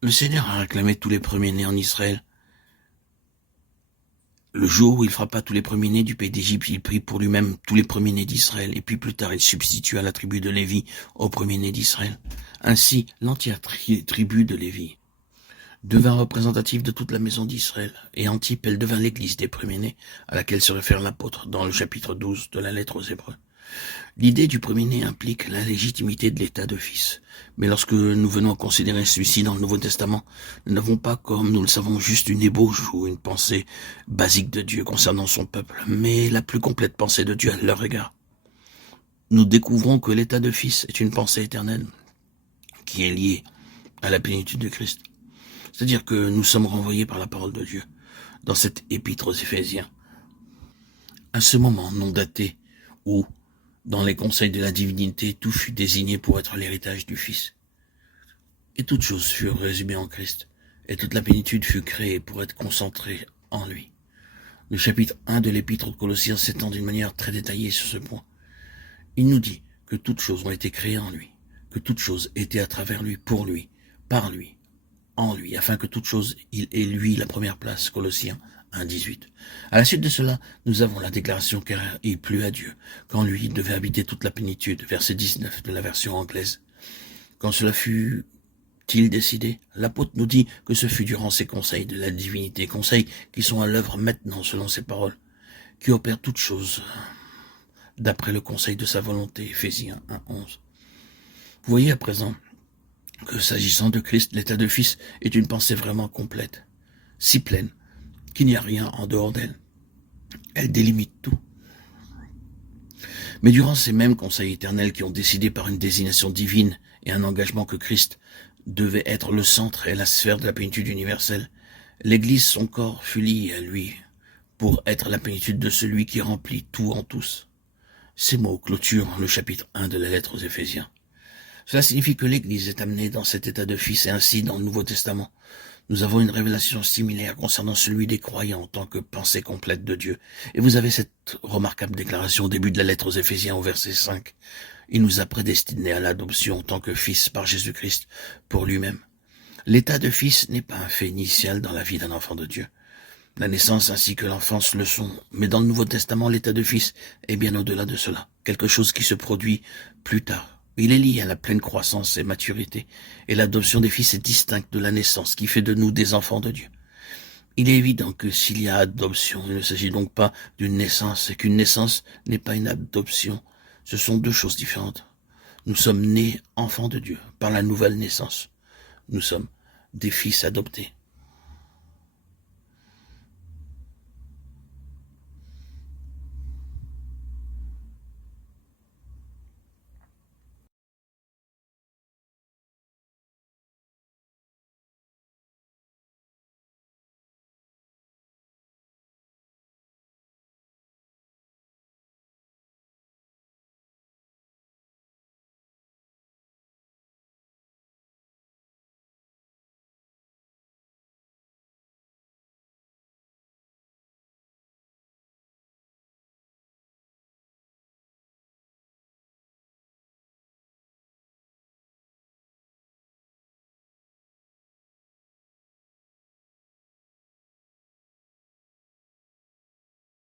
Le Seigneur a réclamé tous les premiers-nés en Israël. Le jour où il frappa tous les premiers-nés du pays d'Égypte, il prit pour lui-même tous les premiers-nés d'Israël, et puis plus tard il substitua la tribu de Lévi aux premiers-nés d'Israël. Ainsi, l'entière tribu de Lévi devint représentative de toute la maison d'Israël, et en type, elle devint l'église des premiers-nés, à laquelle se réfère l'apôtre dans le chapitre 12 de la lettre aux Hébreux. L'idée du premier-né implique la légitimité de l'état de fils. Mais lorsque nous venons à considérer celui-ci dans le Nouveau Testament, nous n'avons pas, comme nous le savons, juste une ébauche ou une pensée basique de Dieu concernant son peuple, mais la plus complète pensée de Dieu à leur égard. Nous découvrons que l'état de fils est une pensée éternelle qui est liée à la plénitude de Christ. C'est-à-dire que nous sommes renvoyés par la parole de Dieu dans cette épître aux Éphésiens, à ce moment non daté où, dans les conseils de la divinité, tout fut désigné pour être l'héritage du Fils. Et toutes choses furent résumées en Christ, et toute la plénitude fut créée pour être concentrée en lui. Le chapitre 1 de l'épître aux Colossiens s'étend d'une manière très détaillée sur ce point. Il nous dit que toutes choses ont été créées en lui, que toutes choses étaient à travers lui, pour lui, par lui, en lui, afin que toute chose, il ait lui la première place. Colossiens 1,18. À la suite de cela, nous avons la déclaration car il plut à Dieu, qu'en lui il devait habiter toute la plénitude, verset 19 de la version anglaise. Quand cela fut-il décidé, l'apôtre nous dit que ce fut durant ces conseils de la divinité, conseils qui sont à l'œuvre maintenant selon ses paroles, qui opèrent toutes choses d'après le conseil de sa volonté, Éphésiens 1,11. Vous voyez à présent que s'agissant de Christ, l'état de fils est une pensée vraiment complète, si pleine, qu'il n'y a rien en dehors d'elle. Elle délimite tout. Mais durant ces mêmes conseils éternels qui ont décidé par une désignation divine et un engagement que Christ devait être le centre et la sphère de la plénitude universelle, l'Église, son corps, fut lié à lui pour être la plénitude de celui qui remplit tout en tous. Ces mots clôturent le chapitre 1 de la lettre aux Éphésiens. Cela signifie que l'Église est amenée dans cet état de fils et ainsi dans le Nouveau Testament. Nous avons une révélation similaire concernant celui des croyants en tant que pensée complète de Dieu. Et vous avez cette remarquable déclaration au début de la lettre aux Éphésiens au verset 5. Il nous a prédestinés à l'adoption en tant que fils par Jésus-Christ pour lui-même. L'état de fils n'est pas un fait initial dans la vie d'un enfant de Dieu. La naissance ainsi que l'enfance le sont, mais dans le Nouveau Testament, l'état de fils est bien au-delà de cela, quelque chose qui se produit plus tard. Il est lié à la pleine croissance et maturité, et l'adoption des fils est distincte de la naissance, qui fait de nous des enfants de Dieu. Il est évident que s'il y a adoption, il ne s'agit donc pas d'une naissance, et qu'une naissance n'est pas une adoption. Ce sont deux choses différentes. Nous sommes nés enfants de Dieu par la nouvelle naissance. Nous sommes des fils adoptés.